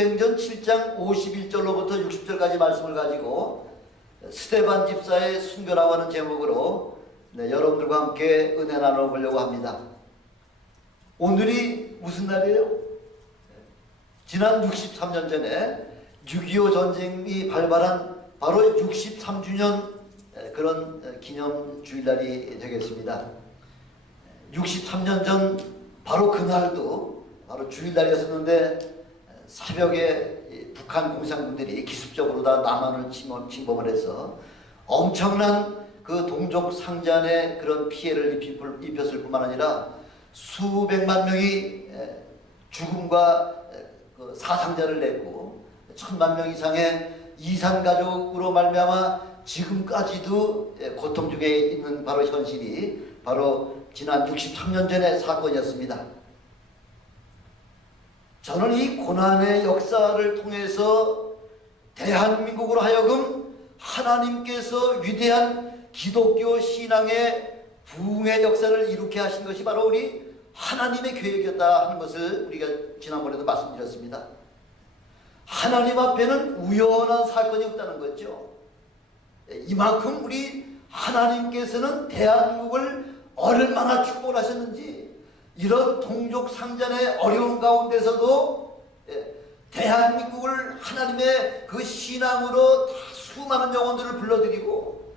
사도행전 7장 51절로부터 60절까지 말씀을 가지고 스데반 집사의 순교라고 하는 제목으로 여러분들과 함께 은혜 나눠보려고 합니다. 오늘이 무슨 날이에요? 지난 63년 전에 6.25 전쟁이 발발한 바로 63주년 그런 기념 주일날이 되겠습니다. 63년 전 바로 그날도 바로 주일날이었었는데 새벽에 북한 공산군들이 기습적으로 다 남한을 침범을 해서 엄청난 그 동족 상잔의 그런 피해를 입혔을 뿐만 아니라 수백만 명이 죽음과 그 사상자를 냈고 1000만 명 이상의 이산가족으로 말미암아 지금까지도 고통 중에 있는 바로 현실이 바로 지난 63년 전의 사건이었습니다. 저는 이 고난의 역사를 통해서 대한민국으로 하여금 하나님께서 위대한 기독교 신앙의 부흥의 역사를 이루게 하신 것이 바로 우리 하나님의 계획이었다 하는 것을 우리가 지난번에도 말씀드렸습니다. 하나님 앞에는 우연한 사건이 없다는 거죠. 이만큼 우리 하나님께서는 대한민국을 얼마나 축복하셨는지, 이런 동족 상잔의 어려운 가운데서도 대한민국을 하나님의 그 신앙으로 수많은 영혼들을 불러들이고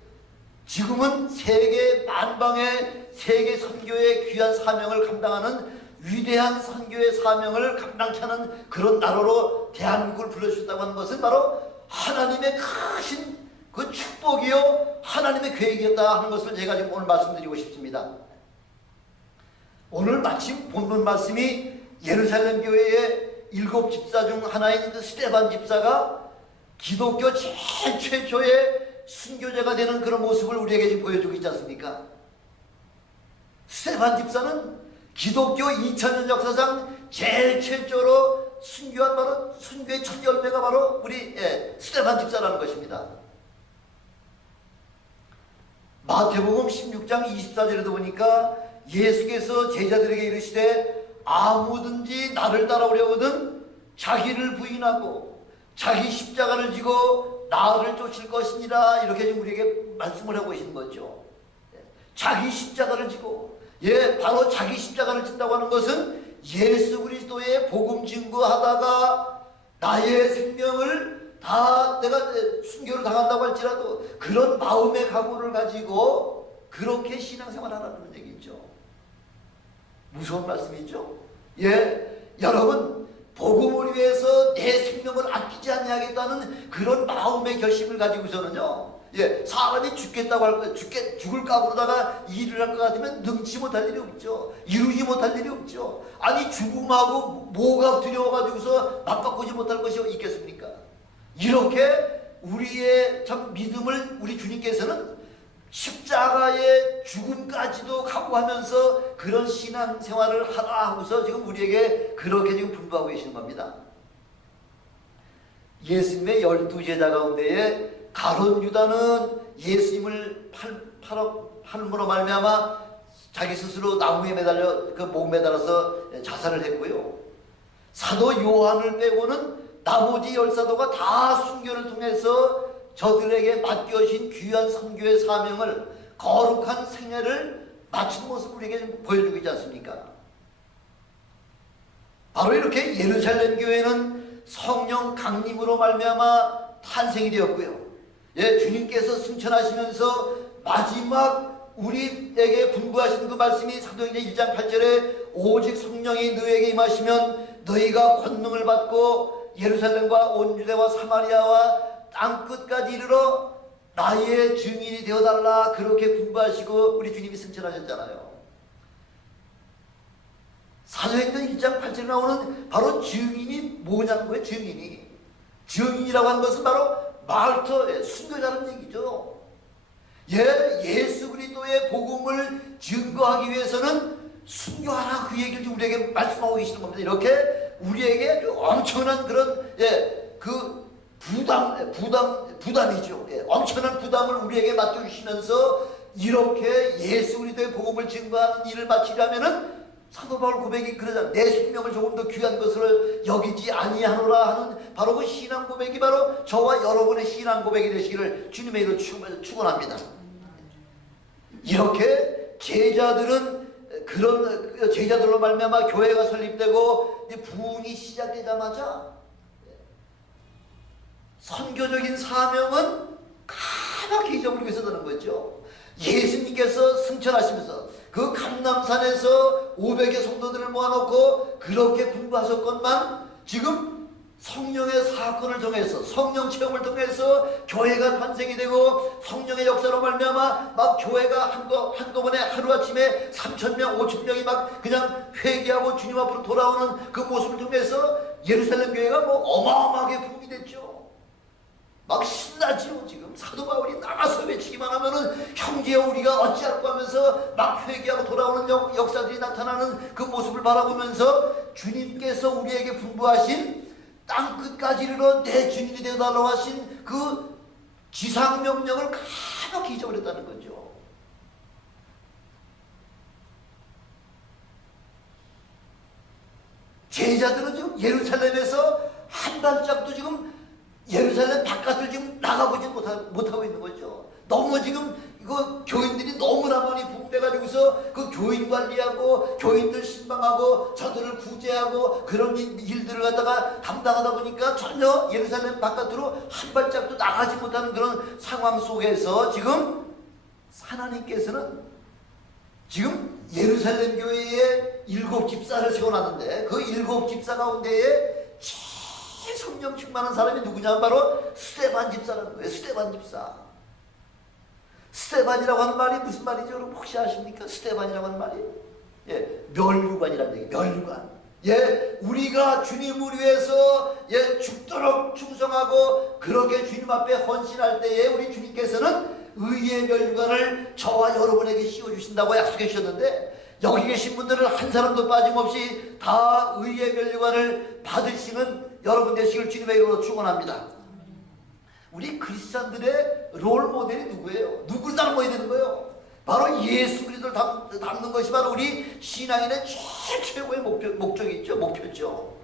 지금은 세계 만방의 세계 선교의 귀한 사명을 감당하는 위대한 선교의 사명을 감당케 하는 그런 나라로 대한민국을 불러주셨다고 하는 것은 바로 하나님의 크신 그 축복이요 하나님의 계획이었다 하는 것을 제가 지금 오늘 말씀드리고 싶습니다. 오늘 마침 본문 말씀이 예루살렘 교회의 7 집사 중 하나인 스데반 집사가 기독교 제일 최초의 순교자가 되는 그런 모습을 우리에게 지금 보여주고 있지 않습니까? 스데반 집사는 기독교 2000년 역사상 제일 최초로 순교한 바로 순교의 첫 열매가 바로 우리 스데반 집사라는 것입니다. 마태복음 16장 24절에도 보니까 예수께서 제자들에게 이르시되 아무든지 나를 따라오려거든 자기를 부인하고 자기 십자가를 지고 나를 쫓을 것이니라, 이렇게 지금 우리에게 말씀을 하고 계시는 거죠. 자기 십자가를 지고, 바로 자기 십자가를 진다고 하는 것은 예수 그리스도의 복음 증거하다가 나의 생명을 다 내가 순교를 당한다고 할지라도 그런 마음의 각오를 가지고 그렇게 신앙생활하라는 얘기죠. 무서운 말씀이죠. 여러분, 복음을 위해서 내 생명을 아끼지 아니하겠다는 그런 마음의 결심을 가지고서는요, 사람이 죽겠다고 할 거, 죽을까 그러다가 일을 할 것 같으면 능치 못할 일이 없죠. 이루지 못할 일이 없죠. 아니, 죽음하고 뭐가 두려워가지고서 맞바꾸지 못할 것이 있겠습니까? 이렇게 우리의 참 믿음을 우리 주님께서는 십자가의 죽음까지도 각오하면서 그런 신앙생활을 하라 하고서 지금 우리에게 그렇게 지금 분부하고 계시는 겁니다. 예수님의 12제자 가운데에 가룟 유다는 예수님을 팔므로 말미암아 자기 스스로 나무에 매달려 그 목 매달아서 자살을 했고요. 사도 요한을 빼고는 나머지 10사도가 다 순교를 통해서 저들에게 맡겨진 귀한 선교의 사명을, 거룩한 생애를 마친 모습을 우리에게 보여주고 있지 않습니까? 바로 이렇게 예루살렘 교회는 성령 강림으로 말미암아 탄생이 되었고요. 주님께서 승천하시면서 마지막 우리에게 분부하시는 그 말씀이 사도행전 1장 8절에 오직 성령이 너희에게 임하시면 너희가 권능을 받고 예루살렘과 온 유대와 사마리아와 땅끝까지 이르러 나의 증인이 되어달라, 그렇게 분부하시고 우리 주님이 승천하셨잖아요. 사도행전 1장 8절에 나오는 바로 증인이 뭐냐는 거예요. 증인이라고 하는 것은 바로 마르터의 순교자라는 얘기죠. 예수 그리스도의 복음을 증거하기 위해서는 순교하라, 그 얘기를 우리에게 말씀하고 계시는 겁니다. 이렇게 우리에게 엄청난 그런 그 부담이죠. 엄청난 부담을 우리에게 맡겨주시면서 이렇게 예수 그리스도의 복음을 증거하는 일을 마치려면은 사도 바울 고백이 그러잖아요. 내 생명을 조금 더 귀한 것으로 여기지 아니하노라 하는 바로 그 신앙 고백이 바로 저와 여러분의 신앙 고백이 되시기를 주님의 이름으로 축원합니다. 이렇게 제자들은 그런 제자들로 말미암아 교회가 설립되고 부흥이 시작되자마자 선교적인 사명은 까맣게 잊어버리고 있었다는 거죠. 예수님께서 승천하시면서 그 감람산에서 500의 성도들을 모아놓고 그렇게 공부하셨건만 지금 성령의 사건을 통해서 성령 체험을 통해서 교회가 탄생이 되고 성령의 역사로 말미암아 막 교회가 한꺼번에 하루아침에 3,000명 5,000명이 막 그냥 회개하고 주님 앞으로 돌아오는 그 모습을 통해서 예루살렘 교회가 뭐 어마어마하게 부흥이 됐죠. 막 신나지요. 지금 사도 바울이 나가서 외치기만 하면은 형제여 우리가 어찌할까 하면서 막 회개하고 돌아오는 역사들이 나타나는 그 모습을 바라보면서 주님께서 우리에게 분부하신 땅끝까지 이르러 내 주님이 되어달라고 하신 그 지상명령을 까맣게 잊어버렸다는 거죠. 제자들은 지금 예루살렘에서 한 발짝도 지금 예루살렘 바깥을 지금 나가보지 못하고 있는 거죠. 너무 지금 이거 교인들이 너무나 많이 붕대가지고서 그 교인 관리하고 교인들 신방하고 저들을 구제하고 그런 일들을 갖다가 담당하다 보니까 전혀 예루살렘 바깥으로 한 발짝도 나가지 못하는 그런 상황 속에서 지금 하나님께서는 지금 예루살렘 교회에 7 집사를 세워놨는데 그 7 집사 가운데에 성령 충만한 사람이 누구냐? 바로 스데반 집사라는 거예요. 스데반 집사. 스데반이라고 하는 말이 무슨 말이죠? 여러분 혹시 아십니까? 스데반이라고 하는 말이 멸류관이라는 얘기예요. 멸류관. 우리가 주님을 위해서 죽도록 충성하고 그렇게 주님 앞에 헌신할 때에 우리 주님께서는 의의 멸류관을 저와 여러분에게 씌워주신다고 약속해 주셨는데 여기 계신 분들은 한 사람도 빠짐없이 다 의의 멸류관을 받으시는 여러분 되시길 주님의 이름으로 축원합니다. 우리 크리스찬들의 롤 모델이 누구예요? 누굴 닮아야 되는 거예요? 바로 예수 그리스도를 닮는 것이 바로 우리 신앙인의 최고의 목적이죠. 목표죠.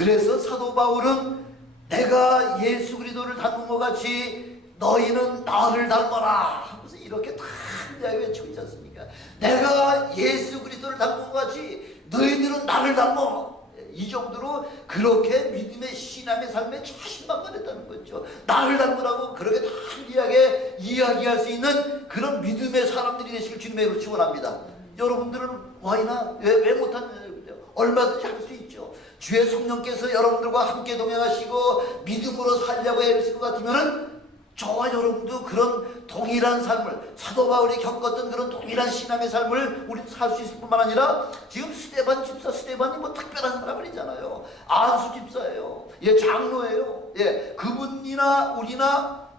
이래서 사도 바울은 내가 예수 그리스도를 닮은 것 같이 너희는 나를 닮아라 하면서 이렇게 다 외치고 있지 않습니까? 내가 예수 그리스도를 닮은 것 같이 너희들은 나를 닮아. 이 정도로 그렇게 믿음의 신앙의 삶에 자신만만했다는 거죠. 나를 닮으라고 그렇게 담대하게 이야기할 수 있는 그런 믿음의 사람들이 되시길 주님의 이름으로 축원합니다. 여러분들은 와이나 왜 못하는 얼마든지 할 수 있죠. 주의 성령께서 여러분들과 함께 동행하시고 믿음으로 살려고 애쓰는 것 같으면은 저와 여러분도 그런 동일한 삶을 사도 바울이 겪었던 그런 동일한 신앙의 삶을 우리도 살 수 있을 뿐만 아니라 지금 스데반 집사 스데반이 뭐 특별한 사람 아니잖아요. 안수 집사예요. 장로예요. 그분이나 우리나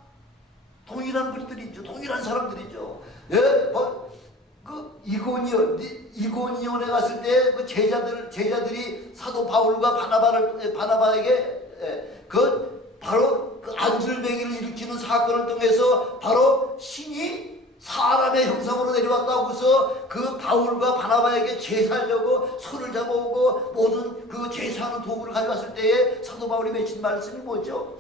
동일한 분들이죠. 동일한 사람들이죠. 그 이고니온에 갔을 때 그 제자들이 사도 바울과 바나바에게 바로 그 안술뱅이를 일으키는 사건을 통해서 바로 신이 사람의 형상으로 내려왔다고 해서 그 바울과 바나바에게 제사하려고 소를 잡아오고 모든 그 제사하는 도구를 가져왔을 때에 사도 바울이 맺힌 말씀이 뭐죠?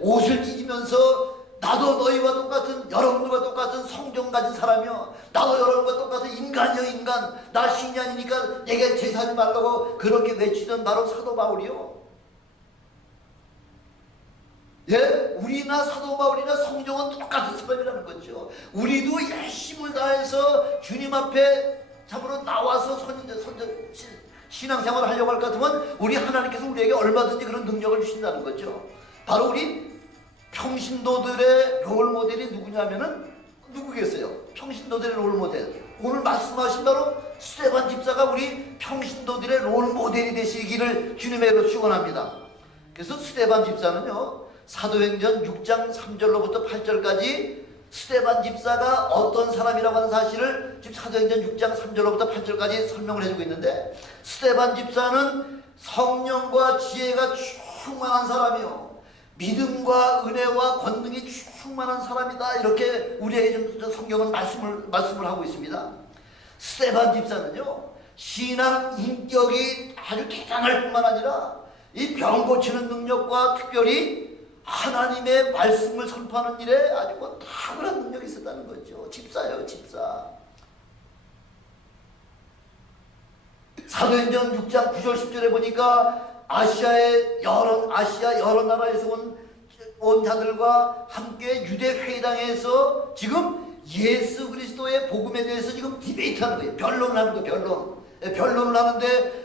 옷을 찢으면서 나도 너희와 똑같은 여러분들과 똑같은 성정 가진 사람이요 나도 여러분과 똑같은 인간이요 인간 나 신이 아니니까 내게 제사하지 말라고 그렇게 외치던 바로 사도 바울이요. 우리나 사도 바울이나 성령은 똑같은 사람이라는 거죠. 우리도 열심을 다해서 주님 앞에 잡으러 나와서 신앙생활을 하려고 할 것 같으면 우리 하나님께서 우리에게 얼마든지 그런 능력을 주신다는 거죠. 바로 우리 평신도들의 롤모델이 누구냐면은 누구겠어요? 평신도들의 롤모델. 오늘 말씀하신 바로 스데반 집사가 우리 평신도들의 롤모델이 되시기를 주님의 이름으로 축원합니다. 그래서 스데반 집사는요 사도행전 6장 3절로부터 8절까지 스데반 집사가 어떤 사람이라고 하는 사실을 지금 사도행전 6장 3절로부터 8절까지 설명을 해주고 있는데 스데반 집사는 성령과 지혜가 충만한 사람이요 믿음과 은혜와 권능이 충만한 사람이다 이렇게 우리에게 좀 성경은 말씀을 하고 있습니다. 스데반 집사는요, 신앙 인격이 아주 대단할 뿐만 아니라 이 병 고치는 능력과 특별히 하나님의 말씀을 선포하는 일에 아주 뭐 탁월한 능력이 있었다는 거죠. 집사예요, 집사. 사도행전 6장 9절 10절에 보니까 아시아 여러 나라에서 온 자들과 함께 유대 회당에서 지금 예수 그리스도의 복음에 대해서 지금 디베이트하는 거예요. 변론을 하는 거예요. 변론을 하는데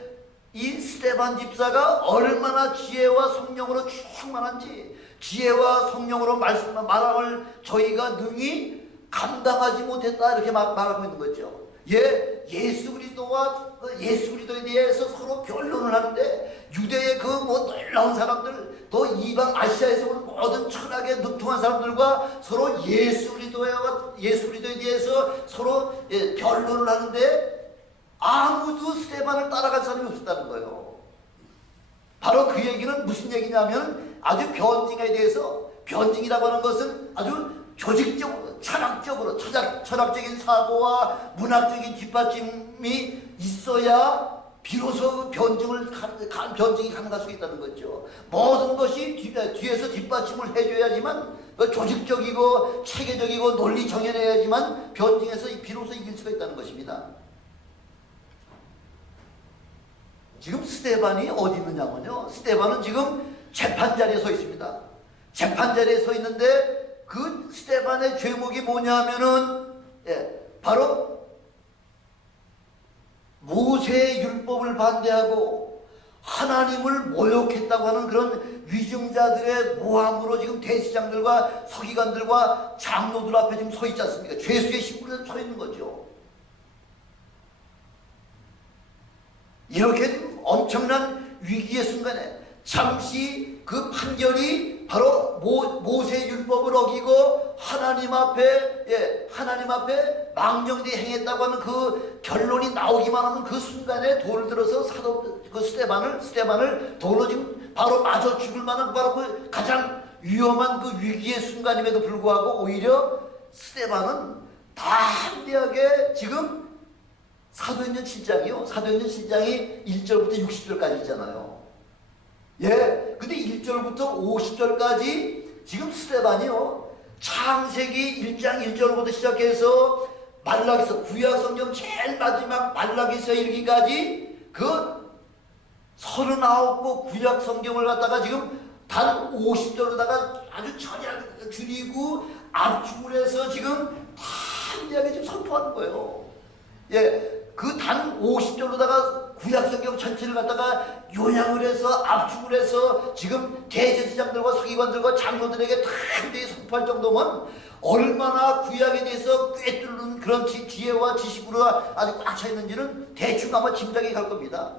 이 스데반 집사가 얼마나 지혜와 성령으로 충만한지, 지혜와 성령으로 말함을 저희가 능히 감당하지 못했다, 이렇게 말하고 있는 거죠. 예수 그리스도에 대해서 서로 변론을 하는데, 유대의 그 뭐 놀라운 사람들, 또 이방 아시아에서 온 모든 철학에 능통한 사람들과 서로 예수 그리스도에 대해서 서로 변론을 하는데, 아무도 스데반을 따라갈 사람이 없었다는 거예요. 바로 그 얘기는 무슨 얘기냐면, 아주 변증에 대해서, 변증이라고 하는 것은 아주 조직적으로, 철학적인 사고와 문학적인 뒷받침이 있어야 비로소 변증이 가능할 수 있다는 거죠. 모든 것이 뒤에서 뒷받침을 해줘야지만, 조직적이고 체계적이고 논리 정연해야지만 변증에서 비로소 이길 수가 있다는 것입니다. 지금 스데반이 어디 있느냐면요, 스데반은 지금 재판자리에 서 있습니다. 재판자리에 서 있는데 그 스데반의 죄목이 뭐냐 하면은 바로 모세의 율법을 반대하고 하나님을 모욕했다고 하는 그런 위증자들의 모함으로 지금 대제사장들과 서기관들과 장로들 앞에 지금 서 있지 않습니까? 죄수의 신분에 서 있는 거죠. 이렇게 엄청난 위기의 순간에 잠시 그 판결이 바로 모세의 율법을 어기고 하나님 앞에 망령되이 행했다고 하는 그 결론이 나오기만 하는 그 순간에 돌을 들어서 스데반을 돌로 지금 바로 맞아 죽을 만한 바로 그 가장 위험한 그 위기의 순간임에도 불구하고 오히려 스데반은 담대하게 지금 사도행전 7장이요. 사도행전 7장이 1절부터 60절까지 있잖아요. 근데 1절부터 50절까지 지금 스데반이요, 창세기 1장 1절부터 시작해서 말라기서, 구약성경 제일 마지막 말라기서 이르기까지 그 39권 구약성경을 갖다가 지금 단 50절로다가 아주 줄이고 압축을 해서 지금 담대하게 지금 선포하는 거예요. 그 단 50절로다가 구약성경 전체를 갖다가 요약을 해서 압축을 해서 지금 대제사장들과 서기관들과 장로들에게 담대히 선포할 정도면 얼마나 구약에 대해서 꿰뚫는 그런 지혜와 지식으로 아주 꽉 차 있는지는 대충 아마 짐작이 갈 겁니다.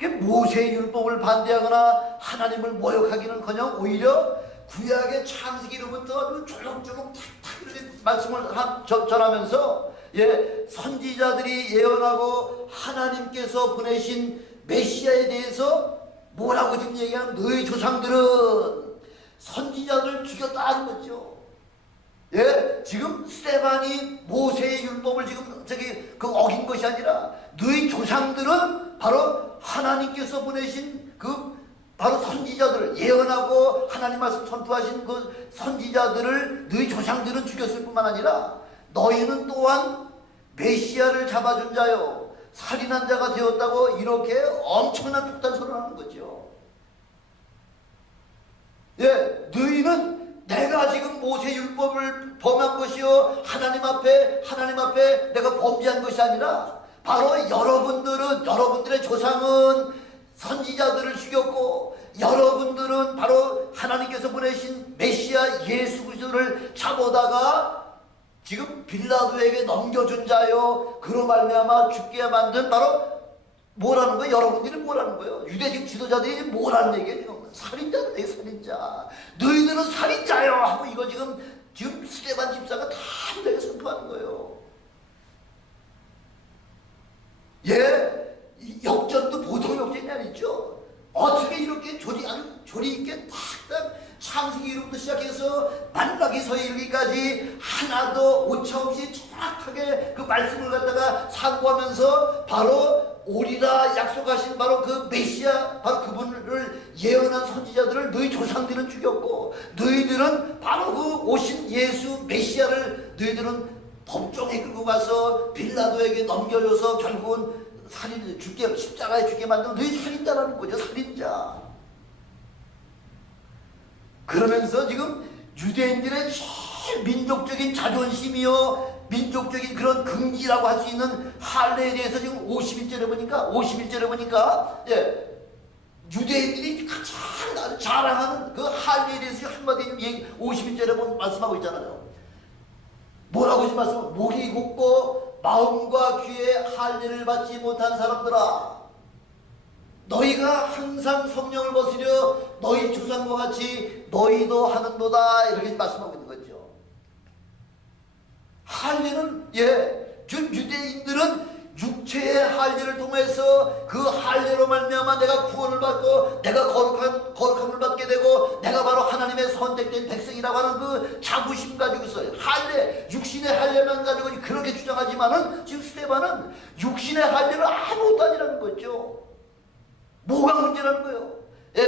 모세의 율법을 반대하거나 하나님을 모욕하기는커녕 오히려 구약의 창세기로부터 조목조목 탁탁 이렇게 말씀을 전하면서 선지자들이 예언하고 하나님께서 보내신 메시아에 대해서 뭐라고 지금 얘기하는, 너희 조상들은 선지자들을 죽였다 하는 거죠. 지금 스데반이 모세의 율법을 지금 어긴 것이 아니라 너희 조상들은 바로 하나님께서 보내신 바로 선지자들을 예언하고 하나님 말씀 선포하신 그 선지자들을 너희 조상들은 죽였을 뿐만 아니라 너희는 또한 메시아를 잡아준 자요 살인한 자가 되었다고 이렇게 엄청난 폭탄선을 하는 거죠. 너희는 내가 지금 모세 율법을 범한 것이요 하나님 앞에 내가 범죄한 것이 아니라 바로 여러분들의 조상은 선지자들을 죽였고 여러분들은 바로 하나님께서 보내신 메시아 예수 그리스도를 잡아다가 지금 빌라도에게 넘겨준 자요 그로 말미암아 죽게 만든 바로 뭐라는 거예요? 여러분들이 뭐라는 거예요? 유대적 지도자들이 뭐라는 얘기예요? 지금 살인자는 내 살인자, 너희들은 살인자요 하고 이거 지금 스데반 집사가 담대하게 선포하는 거예요. 역전도 보통 역전이 아니죠. 어떻게 이렇게 조리 있게 탁탁 창세기로부터 시작해서 말라기서에 이르기까지 하나도 오차없이 정확하게 그 말씀을 갖다가 상고하면서 바로 오리라 약속하신 바로 그 메시아, 바로 그분을 예언한 선지자들을 너희 조상들은 죽였고 너희들은 바로 그 오신 예수 메시아를 너희들은 법정에 끌고 가서 빌라도에게 넘겨줘서 결국은 죽게, 십자가에 죽게 만든 너희 살인자라는 거죠. 살인자. 그러면서 지금 유대인들의 제일 민족적인 자존심이요 민족적인 그런 긍지라고 할 수 있는 할례에 대해서 지금 51절에 보니까 유대인들이 가장 자랑하는 그 할례에 대해서 한마디 51절에 말씀하고 있잖아요. 뭐라고 지금 말씀? 목이 굳고 마음과 귀에 할례를 받지 못한 사람들아, 너희가 항상 성령을 거스려 너희 조상과 같이 너희도 하는도다, 이렇게 말씀하고 있는 거죠. 할례는 지금 유대인들은 육체의 할례를 통해서 그 할례로 말미암아 내가 구원을 받고 내가 거룩함을 받게 되고 내가 바로 하나님의 선택된 백성이라고 하는 그 자부심 가지고 있어요. 할례, 육신의 할례만 가지고 그렇게 주장하지만은 지금 스데반은 육신의 할례는 아무것도 아니라는 거죠. 뭐가 문제라는 거예요?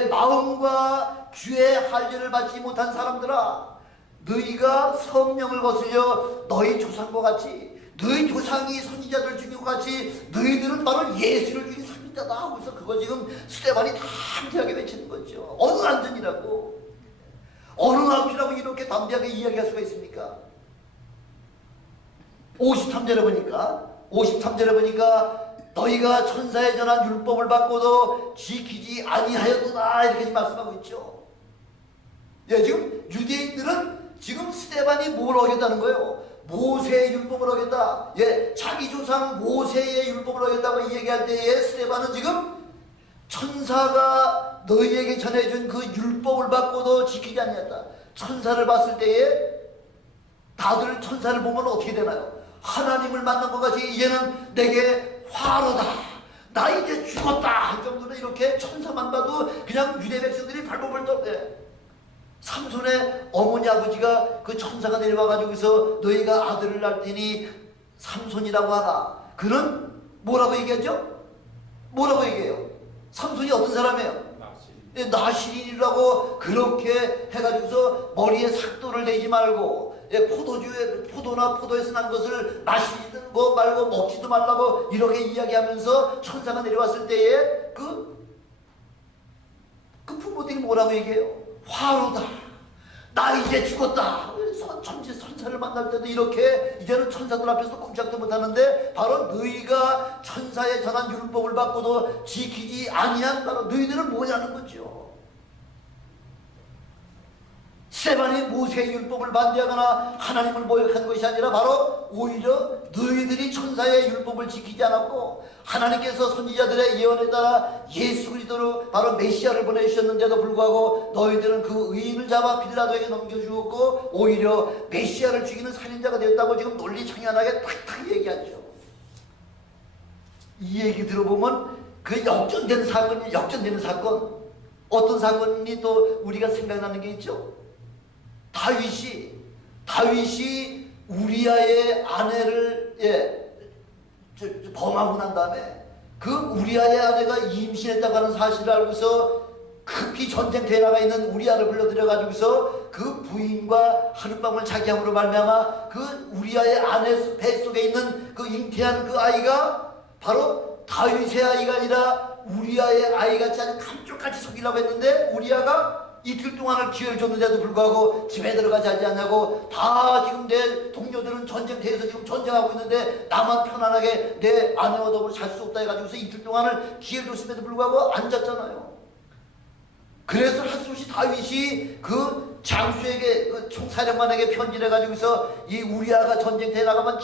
마음과 귀의 할례를 받지 못한 사람들아, 너희가 성령을 거스려 너희 조상과 같이, 너희 조상이 선지자들 죽이고 같이 너희들은 바로 예수를 죽인 살인자다 하고서 그거 지금 스데반이 담대하게 외치는 거죠. 어느 안전이라고, 어느 앞이라고 이렇게 담대하게 이야기할 수가 있습니까? 53절에 보니까 너희가 천사에 전한 율법을 받고도 지키지 아니하였구나, 이렇게 말씀하고 있죠. 지금 유대인들은 지금 스데반이 뭘 어겼다는 거예요? 모세의 율법을 어겼다. 자기 조상 모세의 율법을 어겼다고 얘기할 때에 스데반은 지금 천사가 너희에게 전해준 그 율법을 받고도 지키지 아니했다. 천사를 봤을 때에 다들 천사를 보면 어떻게 되나요? 하나님을 만난 것 같이 이제는 내게 화로다, 나 이제 죽었다 할 정도로 이렇게 천사만 봐도 그냥 유대 백성들이 발버벌 돼. 삼손의 어머니 아버지가 그 천사가 내려와가지고서 너희가 아들을 낳을 테니 삼손이라고 하라. 그는 뭐라고 얘기하죠? 뭐라고 얘기해요? 삼손이 어떤 사람이에요? 나시린이라고 그렇게 해가지고서 머리에 삭도를 내지 말고 포도나 포도에서 난 것을 마시는 거 말고 먹지도 말라고 이렇게 이야기하면서 천사가 내려왔을 때에 그 부모들이 뭐라고 얘기해요? 화로다, 나 이제 죽었다. 천사를 만날 때도 이렇게 이제는 천사들 앞에서 꼼짝도 못하는데 바로 너희가 천사에 전한 율법을 받고도 지키지 아니한 바로 너희들은 뭐냐는 거죠. 스데반이 모세의 율법을 반대하거나 하나님을 모욕한 것이 아니라 바로 오히려 너희들이 천사의 율법을 지키지 않았고 하나님께서 선지자들의 예언에 따라 예수 그리스도로 바로 메시아를 보내주셨는데도 불구하고 너희들은 그 의인을 잡아 빌라도에게 넘겨주었고 오히려 메시아를 죽이는 살인자가 되었다고 지금 논리청연하게 탁탁 얘기하죠. 이 얘기 들어보면 그 역전되는 사건, 어떤 사건이 또 우리가 생각나는 게 있죠. 다윗이 우리아의 아내를 범하고 난 다음에 그 우리아의 아내가 임신했다고 하는 사실을 알고서 급히 전쟁터에 나가 있는 우리아를 불러들여 가지고서 그 부인과 하룻밤을 자기 함으로 말미암아 그 우리아의 아내 뱃속에 있는 그 잉태한 그 아이가 바로 다윗의 아이가 아니라 우리아의 아이같이 아주 감쪽같이 속이려고 했는데 우리아가 이틀 동안을 기회를 줬는데도 불구하고 집에 들어가지 않냐고 다 지금 내 동료들은 전쟁터에서 지금 전쟁하고 있는데 나만 편안하게 내 아내와 더불어 잘 수 없다 해가지고서 이틀 동안을 기회를 줬음에도 불구하고 안 잤잖아요. 그래서 할 수 없이 다윗이 그 장수에게 그 총사령관에게 편지를 해가지고서 이 우리아가 전쟁터에 나가면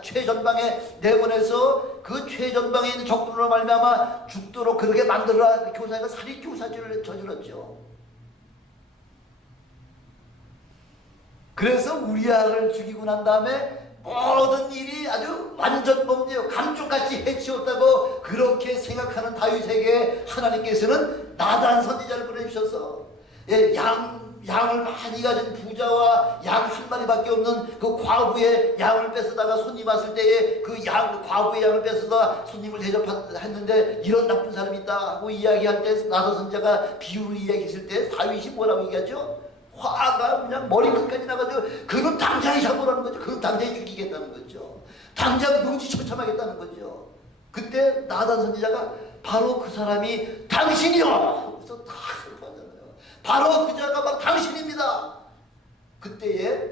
최전방에 내보내서 그 최전방에 있는 적군으로 말미암아 죽도록 그렇게 만들어라. 교사가 살인 교사죄를 저질렀죠. 그래서 우리아를 죽이고 난 다음에 모든 일이 아주 완전 범죄요 감쪽같이 해치웠다고 그렇게 생각하는 다윗에게 하나님께서는 나단 선지자를 보내주셔서 예, 양을 많이 가진 부자와 양 한 마리밖에 없는 그 과부의 양을 뺏어다가 손님 왔을 때에 그 과부의 양을 뺏어다 손님을 대접했는데 이런 나쁜 사람이 있다 하고 이야기할 때 나도 선자가 비유를 이야기했을 때 다윗이 뭐라고 얘기하죠? 화가 그냥 머리 끝까지 나가지고 그는 당장에 잡으라는 거죠. 그는 당장에 죽이겠다는 거죠. 당장 능지처참하겠다는 거죠. 그때 나단 선지자가 바로 그 사람이 당신이요! 그래서 다 슬퍼하잖아요. 바로 그 자가 막 당신입니다. 그때에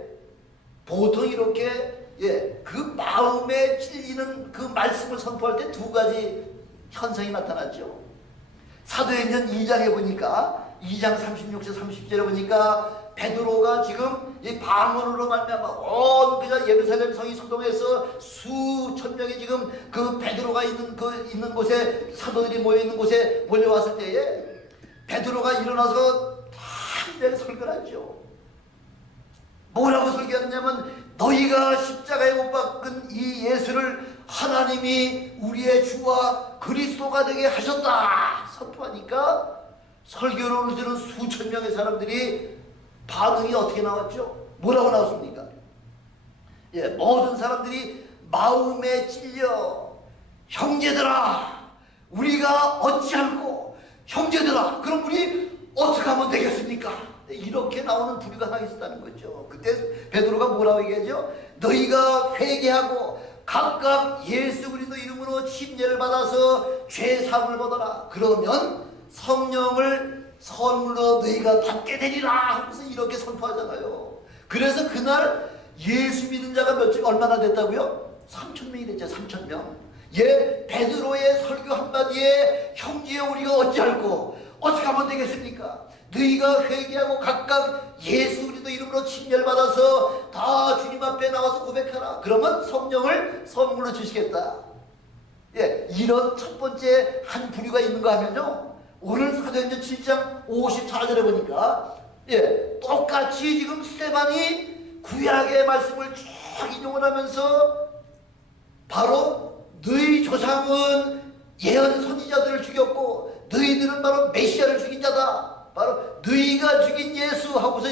보통 이렇게 그 마음에 찔리는 그 말씀을 선포할 때 두 가지 현상이 나타나죠. 사도행전 2장에 보니까 2장 36절 30절에 보니까 베드로가 지금 이 방언으로 말미암아 온 그냥 예루살렘 성이 소동해서 수천 명이 지금 그 베드로가 있는 곳에 사도들이 모여 있는 곳에 몰려왔을 때에 베드로가 일어나서 다 설교를 하죠. 뭐라고 설교하냐면 너희가 십자가에 못 박은 이 예수를 하나님이 우리의 주와 그리스도가 되게 하셨다 선포하니까 설교를 들은 수천 명의 사람들이 반응이 어떻게 나왔죠? 뭐라고 나왔습니까? 모든 사람들이 마음에 찔려 형제들아 우리가 어찌할꼬 형제들아 그럼 우리 어떻게 하면 되겠습니까? 이렇게 나오는 부류가 하나 있었다는 거죠. 그때 베드로가 뭐라고 얘기하죠? 너희가 회개하고 각각 예수 그리스도 이름으로 침례를 받아서 죄 사함을 받아라. 그러면 성령을 선물로 너희가 받게 되리라 하면서 이렇게 선포하잖아요. 그래서 그날 예수 믿는 자가 얼마나 됐다고요? 3,000명이 됐죠. 3,000명. 베드로의 설교 한마디에 형제여 우리가 어찌할꼬 어떻게 하면 되겠습니까? 너희가 회개하고 각각 예수 그리스도 이름으로 침례를 받아서 다 주님 앞에 나와서 고백하라. 그러면 성령을 선물로 주시겠다. 이런 첫 번째 한 부류가 있는가 하면요. 오늘 사도행전 7장 54절에 보니까 똑같이 지금 스데반이 구약의 말씀을 쭉 인용을 하면서 바로 너희 조상은 예언 선지자들을 죽였고 너희들은 바로 메시아를 죽인 자다. 바로 너희가 죽인 예수 하고서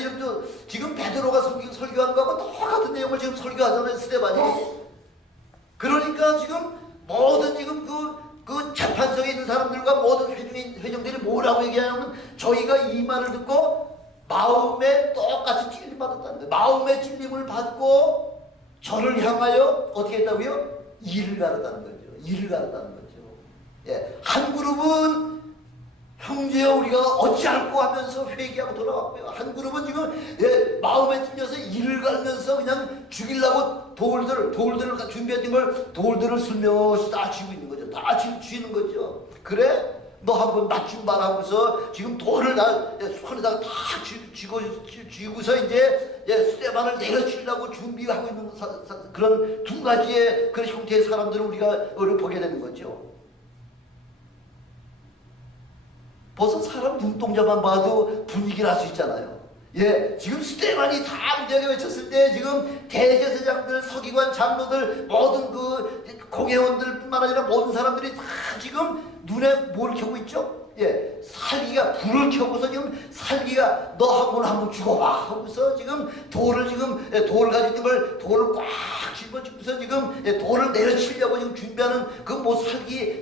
지금 베드로가 설교한 거하고 똑같은 내용을 지금 설교하잖아요. 스데반이. 그러니까 지금 모든 지금 그 재판석에 있는 사람들과 모든 회중들이 뭐라고 얘기하냐면 저희가 이 말을 듣고 마음에 똑같이 찔림 받았다는 거예요. 마음에 찔림을 받고 저를 향하여 어떻게 했다고요? 일을 가르다는 거죠. 일을 가르다는 거죠. 한 그룹은 형제여 우리가 어찌할꼬 하면서 회개하고 돌아왔고요. 한 그룹은 지금 마음에 찔려서 이를 갈면서 그냥 죽이려고 돌들을 준비했던 걸 돌들을 슬며시 다 쥐고 있는 거죠. 다 쥐는 거죠. 그래? 너 한번 맞춤 봐라 하면서 지금 돌을 다 손에다가 다 쥐고서 이제 스데반을 내려치려고 준비하고 있는 그런 두 가지의 그런 형태의 사람들을 우리가 보게 되는 거죠. 벌써 사람 눈동자만 봐도 분위기를 알 수 있잖아요. 지금 스데반이 다 무대하게 외쳤을 때 지금 대제사장들, 서기관, 장로들, 모든 그 공회원들뿐만 아니라 모든 사람들이 다 지금 눈에 뭘 켜고 있죠? 살기가 불을 켜고서 지금 살기가 너 한번 죽어봐 하고서 지금 돌을 가지고 걸 돌을 꽉 짚어주고서 지금 돌을 내려치려고 지금 준비하는 그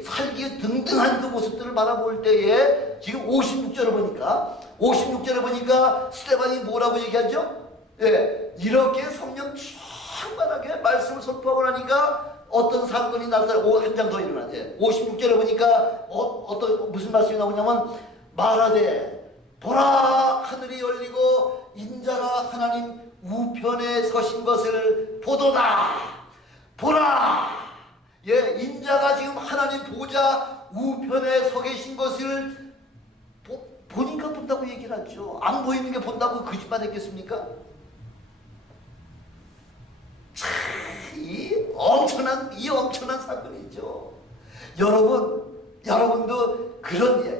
살기 등등한 그 모습들을 바라볼 때에 지금 56절을 보니까 스데반이 뭐라고 얘기하죠? 이렇게 성령 충만하게 말씀을 선포하고 나니까 어떤 사건이 나타나고 한 장 더 일어나죠. 56절에 보니까 무슨 말씀이 나오냐면 말하되 보라 하늘이 열리고 인자가 하나님 우편에 서신 것을 보도다. 보라 인자가 지금 하나님 보좌 우편에 서 계신 것을 보니까 본다고 얘기를 하죠. 안 보이는 게 본다고 거짓말 했겠습니까? 이 엄청난 사건이죠. 여러분도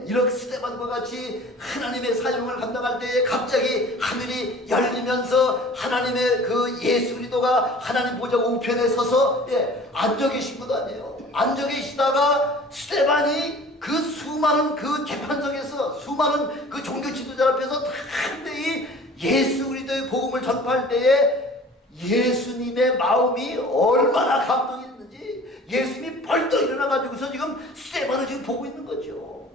이렇게 스데반과 같이 하나님의 사용을 감당할 때에 갑자기 하늘이 열리면서 하나님의 그 예수 그리스도가 하나님 보좌 우편에 서서 앉아 계신 것도 아니에요. 앉아 계시다가 스데반이 그 수많은 그 재판석에서 수많은 그 종교 지도자 앞에서 담대히 예수 그리스도의 복음을 전파할 때에 예수님의 마음이 얼마나 감동했는지 예수님이 벌떡 일어나가지고서 지금 스테반을 지금 보고 있는 거죠.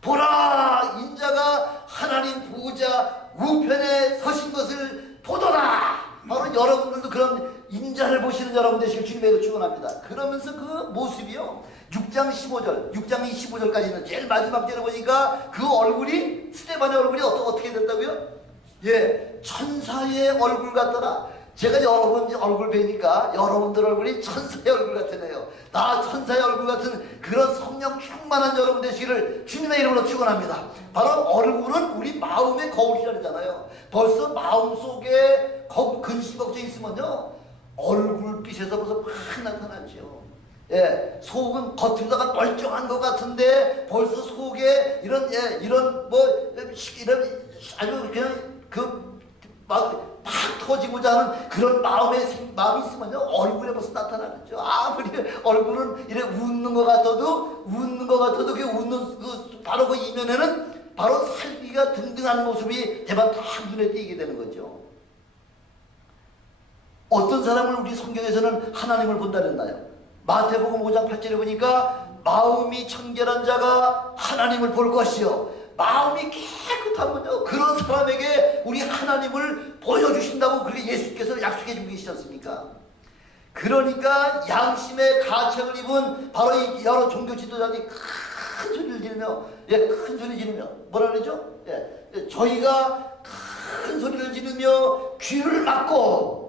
보라, 인자가 하나님 보호자 우편에 서신 것을 보더라. 바로 여러분들도 그런 인자를 보시는 여러분 되시길 주님으로 축원합니다. 그러면서 그 모습이요, 6장 15절, 6장 25절까지 있는 제일 마지막 절에 보니까 그 얼굴이, 스테반의 얼굴이 어떻게 됐다고요? 예, 천사의 얼굴 같더라. 제가 여러분 얼굴 뵈니까 여러분들 얼굴이 천사의 얼굴 같으네요. 나 천사의 얼굴 같은 그런 성령 충만한 여러분 되시기를 주님의 이름으로 축원합니다. 바로 얼굴은 우리 마음의 거울이라잖아요. 벌써 마음속에 근심 걱정이 있으면요, 얼굴빛에서 벌써 막 나타나죠. 예, 속은 겉으로다가 멀쩡한 것 같은데 벌써 속에 이런 이런 아주 그냥 막 터지고자 하는 그런 마음이 있으면요, 얼굴에 벌써 나타나죠. 아무리 얼굴은 이래 웃는 것 같아도 그 웃는 바로 그 이면에는 바로 살기가 등등한 모습이 대반 다 눈에 띄게 되는 거죠. 어떤 사람을 우리 성경에서는 하나님을 본다 그랬나요? 마태복음 5장 8절에 보니까 마음이 청결한 자가 하나님을 볼 것이요, 마음이 깨끗하군요, 그런 사람에게 우리 하나님을 보여주신다고 그렇게 예수께서 약속해 주고 계시지 않습니까? 그러니까 양심의 가책을 입은 바로 이 여러 종교 지도자들이 큰 소리를 지르며, 큰 소리 지르며 뭐라 그러죠? 저희가 큰 소리를 지르며 귀를 막고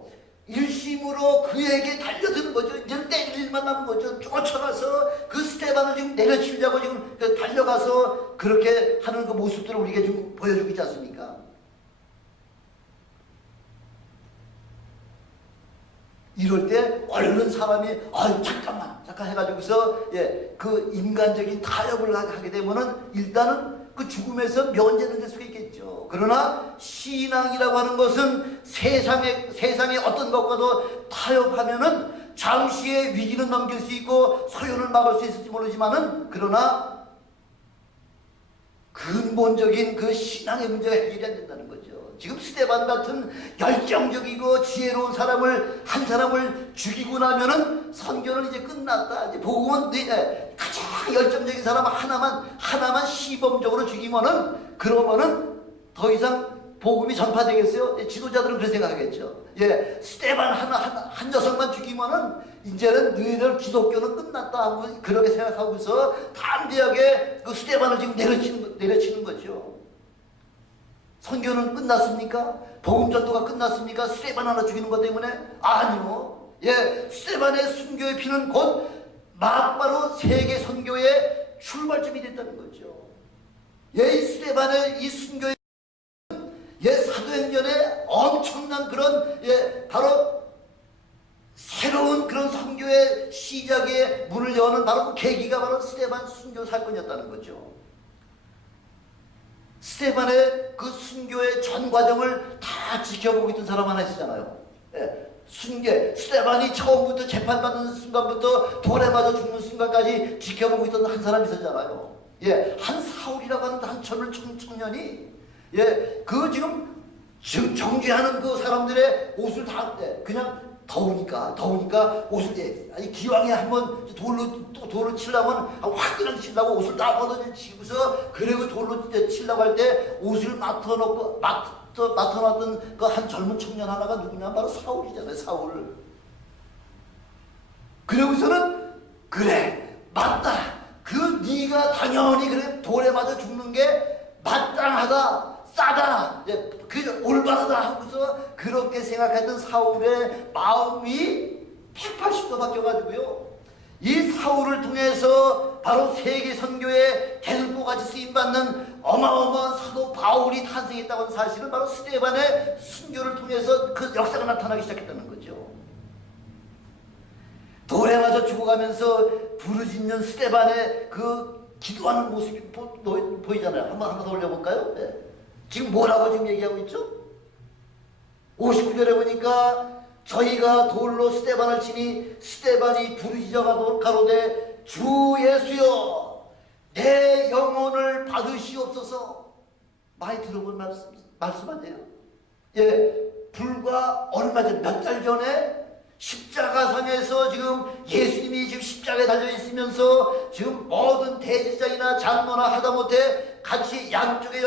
일심으로 그에게 달려드는 거죠. 이제는 때릴 일만 남은 거죠. 쫓아가서 그 스테반을 지금 내려치려고 지금 달려가서 그렇게 하는 그 모습들을 우리에게 지금 보여주고 있지 않습니까? 이럴 때 얼른 사람이 잠깐 해가지고서 그 인간적인 타협을 하게 되면은 일단은 그 죽음에서 면제는 될 수가 있겠죠. 그러나 신앙이라고 하는 것은 세상의 어떤 것과도 타협하면은 잠시의 위기는 넘길 수 있고 소요는 막을 수 있을지 모르지만은, 그러나 근본적인 그 신앙의 문제가 해결이 안 된다는 거죠. 지금 스테반 같은 열정적이고 지혜로운 한 사람을 죽이고 나면은 선교는 이제 끝났다. 이제 복음은 가장 열정적인 사람 하나만 시범적으로 죽이면은, 그러면은 더 이상 복음이 전파되겠어요? 지도자들은 그렇게 생각하겠죠. 스테반 한 녀석만 죽이면은 이제는 너희들 기독교는 끝났다 하고 그렇게 생각하고서 담대하게 그 스테반을 지금 내려치는 거죠. 선교는 끝났습니까? 복음 전도가 끝났습니까? 스테반 하나 죽이는 것 때문에? 아니요. 스테반의 순교의 피는 곧 막바로 세계 선교의 출발점이 됐다는 거죠. 이 스테반의 이 순교의 사도행전에 엄청난 그런 바로 새로운 그런 선교의 시작의 문을 여는 바로 그 계기가 바로 스테반 순교 사건이었다는 거죠. 스테반의 그 순교의 전 과정을 다 지켜보고 있던 사람 하나 있었잖아요. 스테반이 처음부터 재판받는 순간부터 돌에 맞아 죽는 순간까지 지켜보고 있던 한 사람이 있었잖아요. 한 사울이라고 하는 한 청년이 그 지금 정죄하는 그 사람들의 옷을 다 그냥 더우니까 옷을 아니 기왕에 한번 돌로 치려면 화끈하게 치려고 옷을 다 걷어지고서, 그리고 돌로 치려고 할 때 옷을 맡아놨던 그 한 젊은 청년 하나가 누구냐, 바로 사울이잖아요. 사울. 그러고서는 그래 맞다, 네가 당연히 그래 돌에 맞아 죽는 게 마땅하다, 싸다, 그 올바르다 하고서 그렇게 생각했던 사울의 마음이 180도 바뀌어가지고요, 이 사울을 통해서 바로 세계 선교의 대들보같이 쓰임받는 어마어마한 사도 바울이 탄생했다고 하는 사실은 바로 스테반의 순교를 통해서 그 역사가 나타나기 시작했다는 거죠. 돌에 맞아 죽어가면서 부르짖는 스테반의 그 기도하는 모습이 보이잖아요. 한번 더 올려볼까요? 지금 뭐라고 지금 얘기하고 있죠? 59절에 보니까 저희가 돌로 스테반을 치니 스테반이 부르짖어 가로되 주 예수여 내 받으시옵소서. 많이 들어본 말씀 아니에요? 예, 불과 얼마 전, 몇 달 전에 십자가상에서 지금 예수님이 지금 십자가에 달려 있으면서 지금 모든 대제사장이나 장로나 하다못해 같이 양쪽에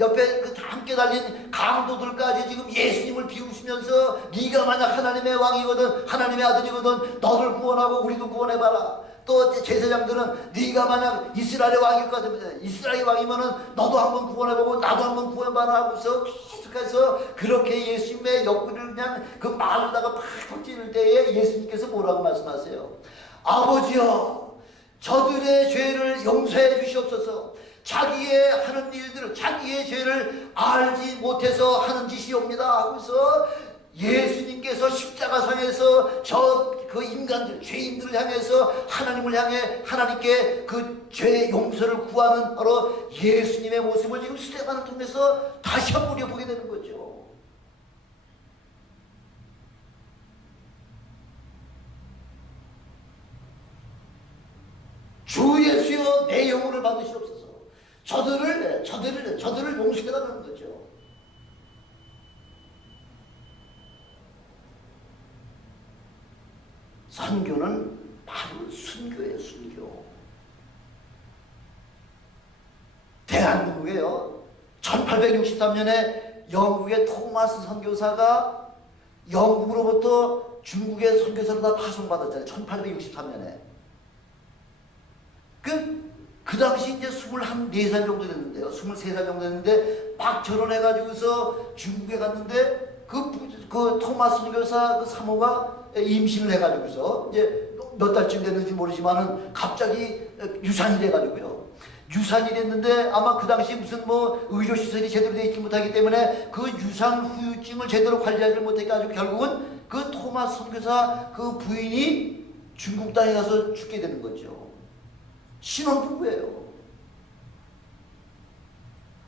옆에 그 함께 달린 강도들까지 지금 예수님을 비웃으면서 네가 만약 하나님의 왕이거든, 하나님의 아들이거든, 너를 구원하고 우리도 구원해봐라. 또 제사장들은 네가 만약 이스라엘의 왕일 것 같으면, 이스라엘의 왕이면은 너도 한번 구원해보고 나도 한번 구원해봐라 하고서 계속해서 그렇게 예수님의 옆구리를 그냥 그 말로다가 팍 찌를 때에 예수님께서 뭐라고 말씀하세요? 아버지여, 저들의 죄를 용서해 주시옵소서. 자기의 하는 일들을, 자기의 죄를 알지 못해서 하는 짓이옵니다 하고서 예수님께서 십자가상에서 저 그 인간들, 죄인들을 향해서 하나님을 향해 하나님께 그 죄 용서를 구하는 바로 예수님의 모습을 지금 스테반을 통해서 다시 한번 우리가 보게 되는 거죠. 주 예수여 내 영혼을 받으시옵소서. 저들을 용서해달라는 거죠. 선교는 바로 순교예요, 순교. 대한민국에요, 1863년에 영국의 토마스 선교사가 영국으로부터 중국의 선교사로 다 파송받았잖아요. 1863년에. 그 당시 이제 24살 정도 됐는데요. 23살 정도 됐는데 막 결혼해가지고서 중국에 갔는데 그 토마스 선교사 그 사모가 임신을 해가지고서 이제 몇 달쯤 됐는지 모르지만은 갑자기 유산이 돼가지고요. 유산이 됐는데 아마 그 당시 무슨 뭐 의료시설이 제대로 되어 있지 못하기 때문에 그 유산 후유증을 제대로 관리하지 못해가지고 결국은 그 토마스 선교사 그 부인이 중국 땅에 가서 죽게 되는 거죠. 신혼부부예요.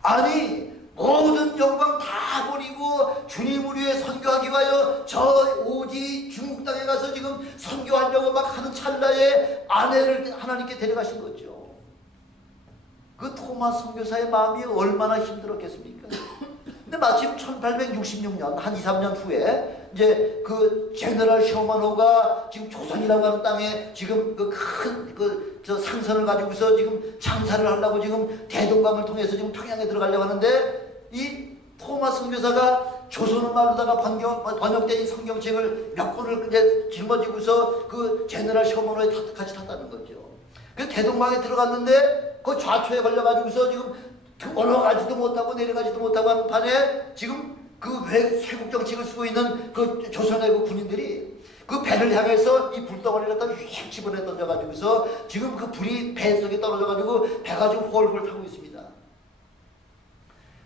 아니 모든 영광 다 버리고 주님을 위해 선교하기 위하여 저 오지 중국 땅에 가서 지금 선교하려고 막 하는 찰나에 아내를 하나님께 데려가신 거죠. 그 토마스 선교사의 마음이 얼마나 힘들었겠습니까? 근데 마침 1866년 한 2, 3년 후에 이제 그 제너럴 셔먼호가 지금 조선이라고 하는 땅에 지금 그 큰 저 상선을 가지고서 지금 장사를 하려고 지금 대동강을 통해서 지금 평양에 들어가려고 하는데 이 토마스 선교사가 조선말로다가 번역된 성경책을 몇 권을 이제 짊어지고서 그 제너럴 셔먼호에 같이 탔다는 거죠. 그 대동강에 들어갔는데 그 좌초에 걸려가지고서 지금 올라가지도 못하고 내려가지도 못하고 하는 판에 지금 그 쇄국 정책을 쓰고 있는 그 조선의 그 군인들이 그 배를 향해서 이 불덩어리를 갖다 휙 집어내 던져가지고서 지금 그 불이 배 속에 떨어져가지고 배가 지금 홀홀 타고 있습니다.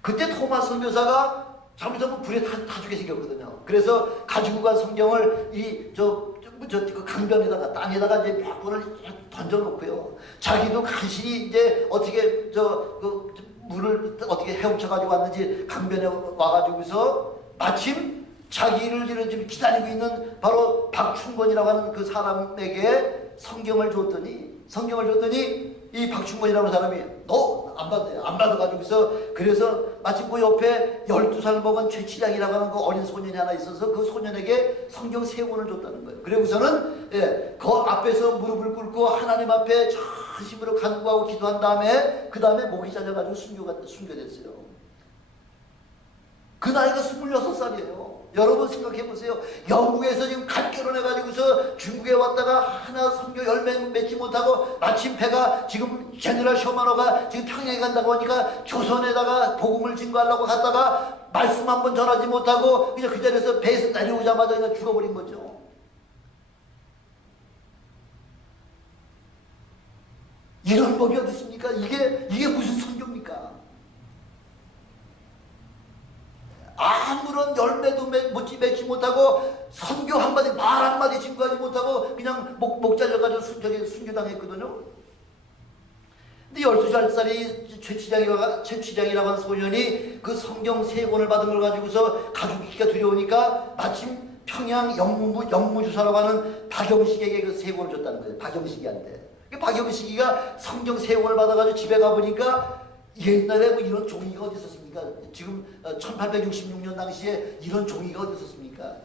그때 토마스 선교사가 잘못하면 불에 타 죽게 생겼거든요. 그래서 가지고 간 성경을 그 강변에다가 땅에다가 이제 몇 번을 던져놓고요. 자기도 간신히 이제 어떻게 물을 어떻게 헤엄쳐가지고 왔는지 강변에 와가지고서 마침 자기를 지금 기다리고 있는 바로 박충권이라고 하는 그 사람에게 성경을 줬더니 이 박충권이라는 사람이 너 안 받아요. 안 받아가지고서 그래서 마침 그 옆에 12살 먹은 최치장이라고 하는 그 어린 소년이 하나 있어서 그 소년에게 성경 3권을 줬다는 거예요. 그리고서는 그 앞에서 무릎을 꿇고 하나님 앞에 전심으로 간구하고 기도한 다음에 그 다음에 목이 잘려가지고 순교됐어요. 그 나이가 26살이에요. 여러분 생각해보세요. 영국에서 지금 갓 결혼해가지고서 중국에 왔다가 하나 선교 열매 맺지 못하고 마침 배가 지금 제너럴 셔먼호가 지금 평양에 간다고 하니까 조선에다가 복음을 증거하려고 갔다가 말씀 한번 전하지 못하고 그냥 그 자리에서 배에서 내려오자마자 그냥 죽어버린 거죠. 이런 법이 어디 있습니까? 이게 무슨 선교입니까? 아무런 열매도 맺지 못하고 선교 한마디 말 한마디 증거하지 못하고 그냥 목 잘려가지고 순교당했거든요. 근데 12살짜리 최치장이라고 하는 소년이 그 성경 3권을 받은 걸 가지고서 가지기가 두려우니까 마침 평양 영무주사라고 하는 박영식에게 그 3권을 줬다는 거예요. 박영식이한테. 박영식이가 성경 3권을 받아가지고 집에 가보니까 옛날에 뭐 이런 종이가 어디 있었습니까? 지금 1866년 당시에 이런 종이가 어디 있었습니까?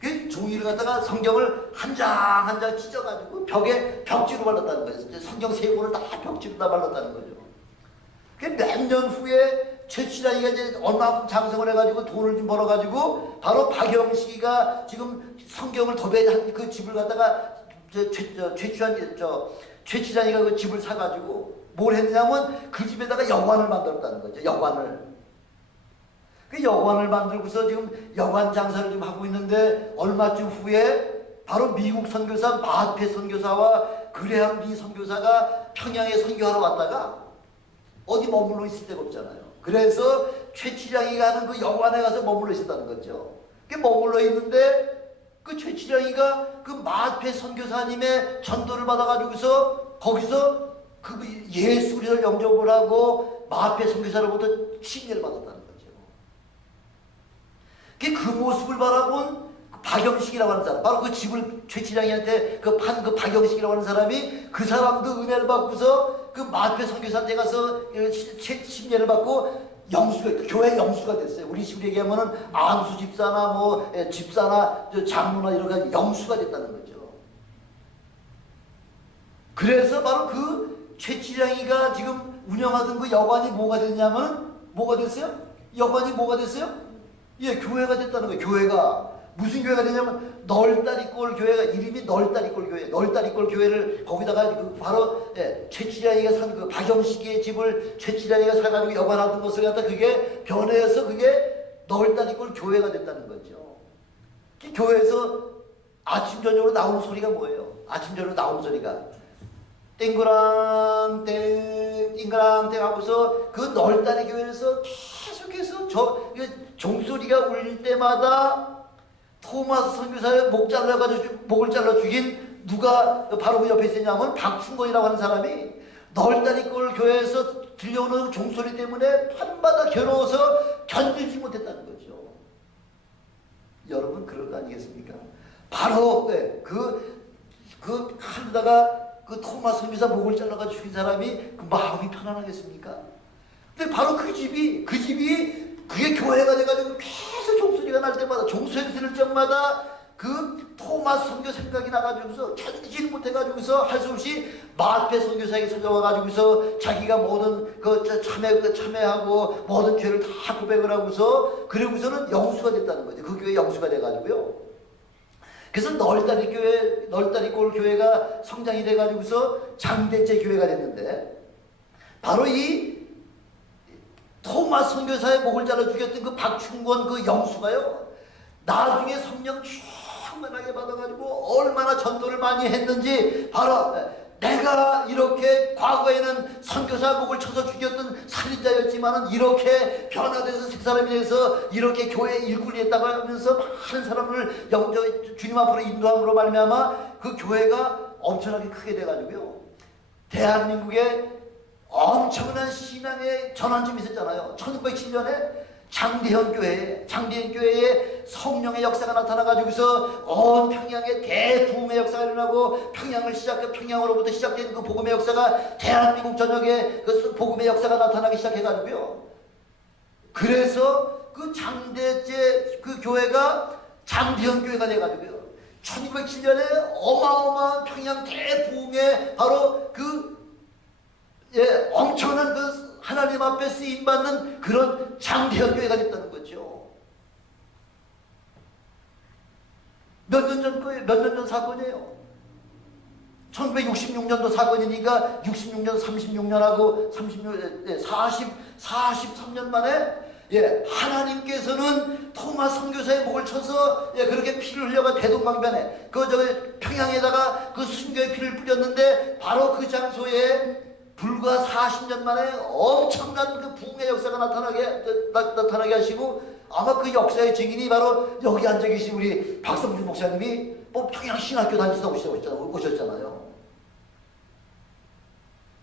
그 종이를 갖다가 성경을 한 장 한 장 찢어가지고 벽에 벽지로 발랐다는 거예요. 성경 세 권을 다 벽지로 다 발랐다는 거죠. 몇 년 후에 최치량이가 이제 얼마만큼 장성을 해가지고 돈을 좀 벌어가지고 바로 박영식이가 지금 성경을 도배한 그 집을 갖다가 최치량이가 그 집을 사가지고 뭘 했냐면 그 집에다가 여관을 만들었다는 거죠. 여관을. 그 여관을 만들고서 지금 여관 장사를 좀 하고 있는데 얼마쯤 후에 바로 미국 선교사 마하페 선교사와 그레함 리 선교사가 평양에 선교하러 왔다가 어디 머물러 있을 데가 없잖아요. 그래서 최치량이가 하는 그 여관에 가서 머물러 있었다는 거죠. 그 머물러 있는데 그 최치량이가 그 마하페 선교사님의 전도를 받아가지고서 거기서 그 예수 그리스도를 영접을 하고 마하페 선교사로부터 침례를 받았다는 거죠. 그 모습을 바라본 박영식이라고 하는 사람, 바로 그 집을 최치량이한테 판 그 박영식이라고 하는 사람이 그 사람도 은혜를 받고서 그 마하페 선교사한테 가서 침례를 받고 교회 영수가 됐어요. 우리 식으로 얘기하면은 안수 집사나 뭐 집사나 장로나 이런 거 영수가 됐다는 거죠. 그래서 바로 그 최치량이가 지금 운영하던 그 여관이 뭐가 됐냐면은 뭐가 됐어요? 여관이 뭐가 됐어요? 예, 교회가 됐다는 거예요. 교회가 무슨 교회가 되냐면 널다리꼴 교회가 이름이 널다리꼴 교회. 널다리꼴 교회를 거기다가 바로 최치량이가 산 그 박영식의 집을 최치량이가 사가지고 여관하던 것을 갖다 그게 변해서 그게 널다리꼴 교회가 됐다는 거죠. 교회에서 아침 저녁으로 나오는 소리가 뭐예요? 아침 저녁으로 나오는 소리가 땡그랑 땡 띵그랑 땡 하고서 그 널다리 교회에서 계속해서 종소리가 울릴 때마다 토마스 선교사의 목을 잘라 죽인 누가 바로 그 옆에 있었냐면 박충건이라고 하는 사람이 널다리꼴 교회에서 들려오는 종소리 때문에 밤마다 괴로워서 견디지 못했다는 거죠. 여러분 그럴 거 아니겠습니까? 바로 그 칼로다가 그 토마스 선교사 목을 잘라가지고 죽인 사람이 그 마음이 편안하겠습니까? 근데 바로 그 집이 그게 교회가 돼가지고 계속 종소리가 날 때마다 종소리 들을 때마다 그 토마스 선교 생각이 나가지고서 견디지 못해가지고서 할 수 없이 마하페 선교사에게 찾아와가지고서 자기가 모든 참회하고 모든 죄를 다 고백을 하고서 그러고서는 영수가 됐다는 거죠. 그 교회 영수가 돼가지고요. 그래서 널다리꼴 교회가 성장이 돼가지고서 장대째 교회가 됐는데 바로 이 토마스 선교사의 목을 잘라 죽였던 그 박충권 그 영수가요 나중에 성령 충만하게 받아가지고 얼마나 전도를 많이 했는지 바로 내가 이렇게 과거에는 선교사 목을 쳐서 죽였던 살인자였지만은 이렇게 변화돼서 새 사람이 돼서 이렇게 교회 일꾼이 했다고 하면서 많은 사람을 주님 앞으로 인도함으로 말미암아 그 교회가 엄청나게 크게 돼가지고요 대한민국에 엄청난 신앙의 전환점이 있었잖아요. 1907년에 장대현 교회에 성령의 역사가 나타나가지고서 온 평양에 대부흥의 역사가 일어나고 평양으로부터 시작된 그 복음의 역사가 대한민국 전역에 그 복음의 역사가 나타나기 시작해가지고요. 그래서 그 장대째 그 교회가 장대현 교회가 돼가지고요. 1907년에 어마어마한 평양 대부흥의 바로 엄청난 그 하나님 앞에 쓰임받는 그런 장대현 교회가 됐다는 거죠. 몇 년 전 사건이에요. 1966년도 사건이니까 66년, 36년하고 43년 만에 하나님께서는 토마스 선교사의 목을 쳐서 그렇게 피를 흘려가 대동강변에 평양에다가 그 순교의 피를 뿌렸는데 바로 그 장소에 불과 40년 만에 엄청난 그 부흥의 역사가 나타나게 하시고 아마 그 역사의 증인이 바로 여기 앉아 계신 우리 박성준 목사님이 평양 신학교 다니시다 오셨잖아요.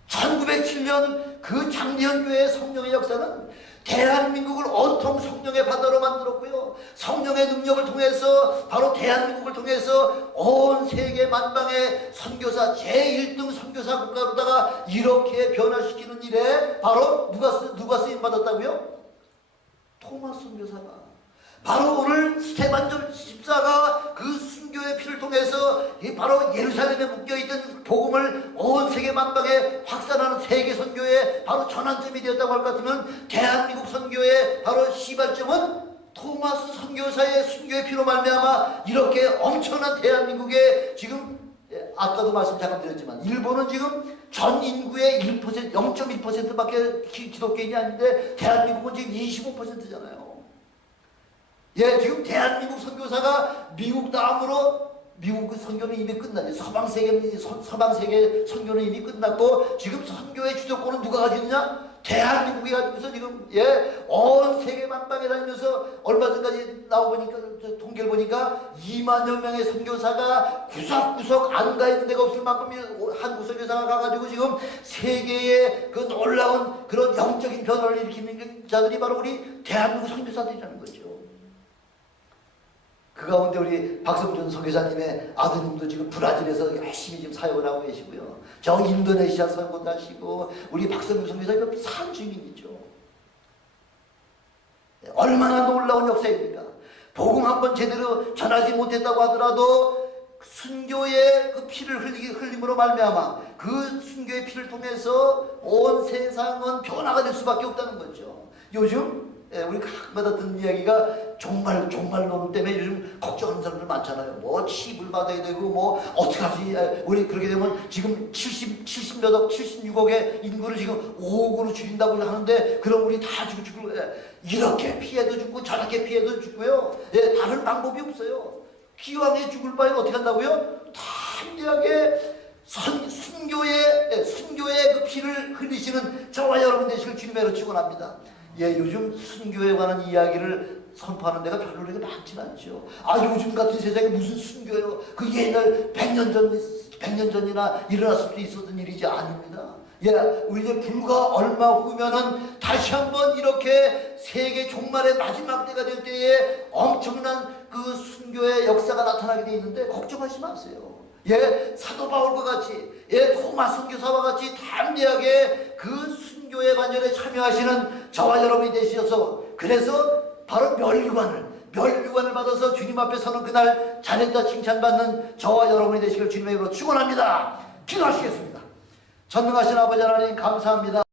1907년 그 장대현 교회의 성령의 역사는 대한민국을 온통 성령의 바다로 만들었고요. 성령의 능력을 통해서 바로 대한민국을 통해서 온 세계 만방의 선교사 제1등 선교사 국가로다가 이렇게 변화시키는 일에 바로 누가 쓰임 받았다고요? 토마스 선교사가. 바로 오늘 스테반전 집사가 그 순교의 피를 통해서 바로 예루살렘에 묶여있던 복음을 온 세계 만방에 확산하는 세계 선교의 바로 전환점이 되었다고 할 것 같으면 대한민국 선교의 바로 시발점은 토마스 선교사의 순교의 피로 말미암아 이렇게 엄청난 대한민국에 지금 아까도 말씀 잠깐 드렸지만 일본은 지금 전 인구의 1%, 0.1%밖에 기독교인이 아닌데 대한민국은 지금 25%잖아요. 예, 지금 대한민국 선교사가 미국 다음으로 미국 선교는 이미 끝났죠. 서방 세계 선교는 이미 끝났고 지금 선교의 주도권은 누가 가지고 있냐? 대한민국이 가지고서 지금 온 세계 만방에 다니면서 얼마 전까지 나오보니까 통계를 보니까 2만여 명의 선교사가 구석구석 안 가 있는 데가 없을 만큼 한국 선교사가 가가지고 지금 세계의 그 놀라운 그런 영적인 변화를 일으키는 자들이 바로 우리 대한민국 선교사들이라는 거죠. 그 가운데 우리 박성준 선교사님의 아드님도 지금 브라질에서 열심히 지금 사역을 하고 계시고요. 저 인도네시아 선교도 하시고 우리 박성준 선교사님 산주민이죠. 얼마나 놀라운 역사입니까? 복음 한번 제대로 전하지 못했다고 하더라도 순교의 그 피를 흘림으로 말미암아 그 순교의 피를 통해서 온 세상은 변화가 될 수밖에 없다는 거죠. 요즘 우리 가끔마다 듣는 이야기가 종말론 때문에 요즘 걱정하는 사람들 많잖아요. 뭐 칩을 받아야 되고 뭐 어떡하지? 우리 그렇게 되면 지금 70몇 억, 76억의 인구를 지금 5억으로 줄인다고 하는데 그럼 우리 다 죽을 이렇게 피해도 죽고 저렇게 피해도 죽고요. 다른 방법이 없어요. 기왕에 죽을 바에 어떻게 한다고요? 담대하게 순교의 그 피를 흘리시는 저와 여러분 되시길 주님으로 축원합니다. 요즘 순교에 관한 이야기를 선포하는 데가 별로 그렇게 많지는 않죠. 요즘 같은 세상에 무슨 순교예요? 그 옛날 100년 전이나 일어났을 때 있었던 일이지 아닙니다. 우리 이제 불과 얼마 후면은 다시 한번 이렇게 세계 종말의 마지막 때가 될 때에 엄청난 그 순교의 역사가 나타나게 되어 있는데 걱정하지 마세요. 사도 바울과 같이 토마스 선교사와 같이 담대하게 그 순교의 반열에 참여하시는 저와 여러분이 되셔서 그래서 바로 멸류관을 받아서 주님 앞에 서는 그날 잘했다 칭찬받는 저와 여러분이 되시길 주님의 이름으로 축원합니다. 기도하시겠습니다. 전능하신 아버지 하나님 감사합니다.